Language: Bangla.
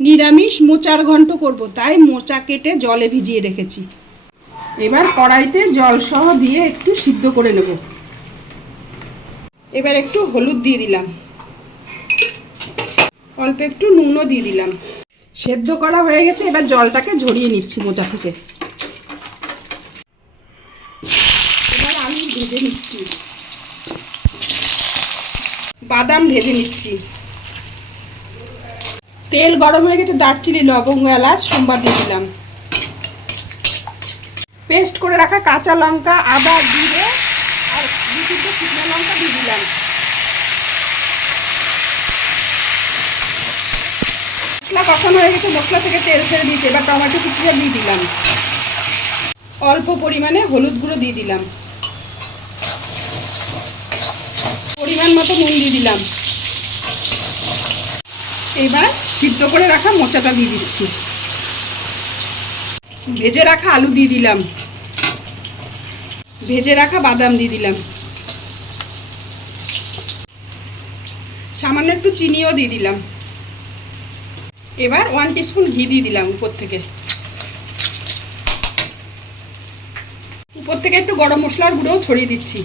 নিরামিষ মোচার ঘন্ট করব, তাই মোচা কেটে জলে ভিজিয়ে রেখেছি। এবার কড়াইতে জল সহ দিয়ে একটু সিদ্ধ করে নেব। এবার একটু হলুদ দিয়ে দিলাম, অল্প একটু নুনও দিয়ে দিলাম। সেদ্ধ করা হয়ে গেছে, এবার জলটাকে ঝরিয়ে নিচ্ছি মোচা থেকে। এবার আলু ভেজে নিচ্ছি, বাদাম ভেজে নিচ্ছি। তেল গরম হয়ে গেছে, দারচিনি, লবঙ্গ, এলাচ সোমবার দিয়ে দিলাম। পেস্ট করে রাখা কাঁচা লঙ্কা, আদা, জিরে আর দুটো শুকনো লঙ্কা দিয়ে দিলাম। মশলা কষানো হয়ে গেছে, মশলা থেকে তেল ছেড়ে দিয়েছে। এবার টমেটো কুচিটা দিয়ে দিলাম, অল্প পরিমাণে হলুদ গুঁড়ো দিয়ে দিলাম, পরিমাণ মতো নুন দিয়ে দিলাম। এবার সিদ্ধ করে রাখা মোচাটা দিয়ে দিচ্ছি, ভেজে রাখা আলু দিয়ে দিলাম, ভেজে রাখা বাদাম দিয়ে দিলাম, সামান্য একটু চিনিও দিয়ে দিলাম। এবার 1 টিস্পুন ঘি দিয়ে দিলাম উপর থেকে। উপর থেকে একটু গরম মশলার গুঁড়োও ছড়িয়ে দিচ্ছি।